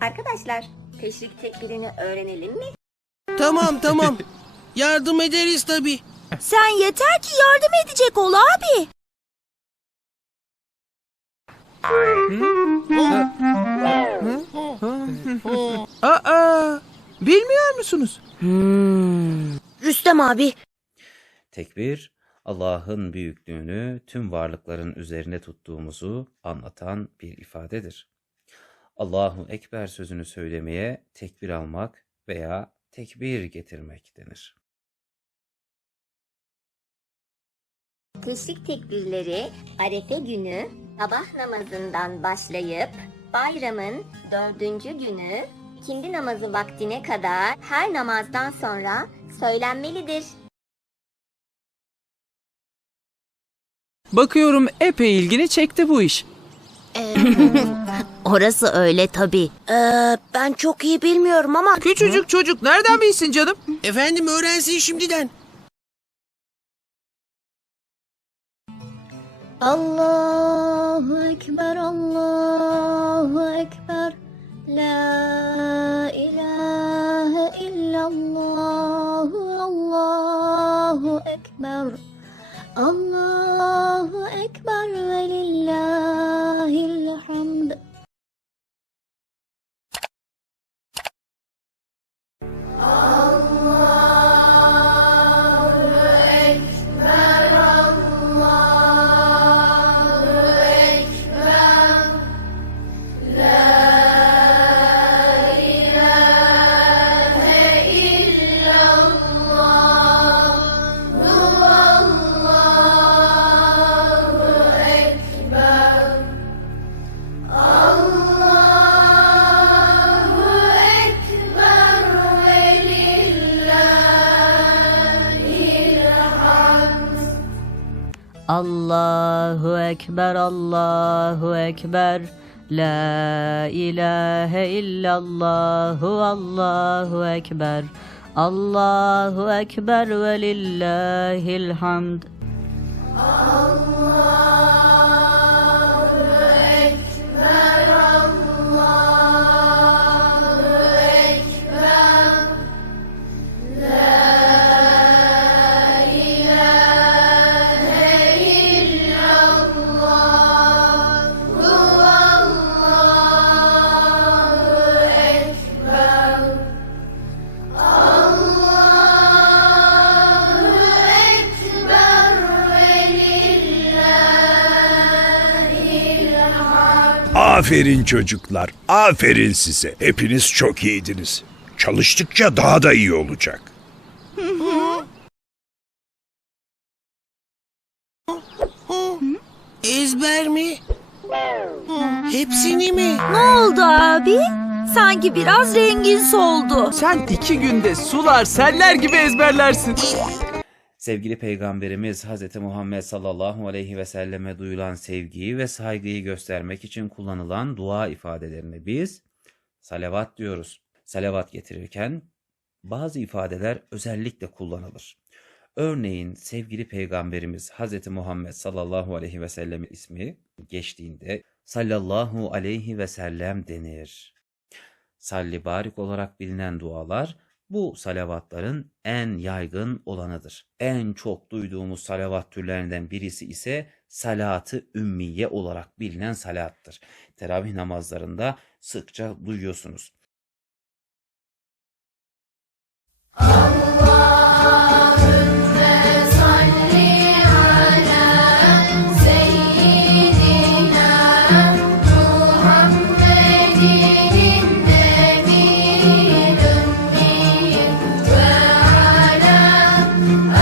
Arkadaşlar, teşrik tekbirini öğrenelim mi? Tamam tamam. Yardım ederiz tabii. Sen yeter ki yardım edecek ol abi. Aa, bilmiyor musunuz? Rüstem abi. Tekbir, Allah'ın büyüklüğünü tüm varlıkların üzerine tuttuğumuzu anlatan bir ifadedir. Allahu Ekber sözünü söylemeye tekbir almak veya tekbir getirmek denir. Teşrik tekbirleri Arefe günü sabah namazından başlayıp bayramın dördüncü günü ikindi namazı vaktine kadar her namazdan sonra söylenmelidir. Bakıyorum epey ilgini çekti bu iş. Orası öyle tabii. Ee, ben çok iyi bilmiyorum ama Küçücük çocuk nereden bilsin canım? Efendim öğrensin şimdiden. Allahu Ekber, Allahu Ekber. La Allahu Ekber, Allahu Ekber. La ilahe illallah, Allahu Ekber. Allahu Ekber ve lillahil hamd. Aferin çocuklar, aferin size. Hepiniz çok iyiydiniz. Çalıştıkça daha da iyi olacak. Ezber mi? Hepsini mi? ne oldu abi? Sanki biraz rengin soldu. Sen iki günde sular seller gibi ezberlersin. Sevgili Peygamberimiz Hz. Muhammed sallallahu aleyhi ve selleme duyulan sevgiyi ve saygıyı göstermek için kullanılan dua ifadelerine biz salavat diyoruz. Salavat getirirken bazı ifadeler özellikle kullanılır. Örneğin sevgili Peygamberimiz Hz. Muhammed sallallahu aleyhi ve sellem ismi geçtiğinde sallallahu aleyhi ve sellem denir. Salli barik olarak bilinen dualar bu salavatların en yaygın olanıdır. En çok duyduğumuz salavat türlerinden birisi ise salatı ümmiye olarak bilinen salattır. Teravih namazlarında sıkça duyuyorsunuz. Allah Oh.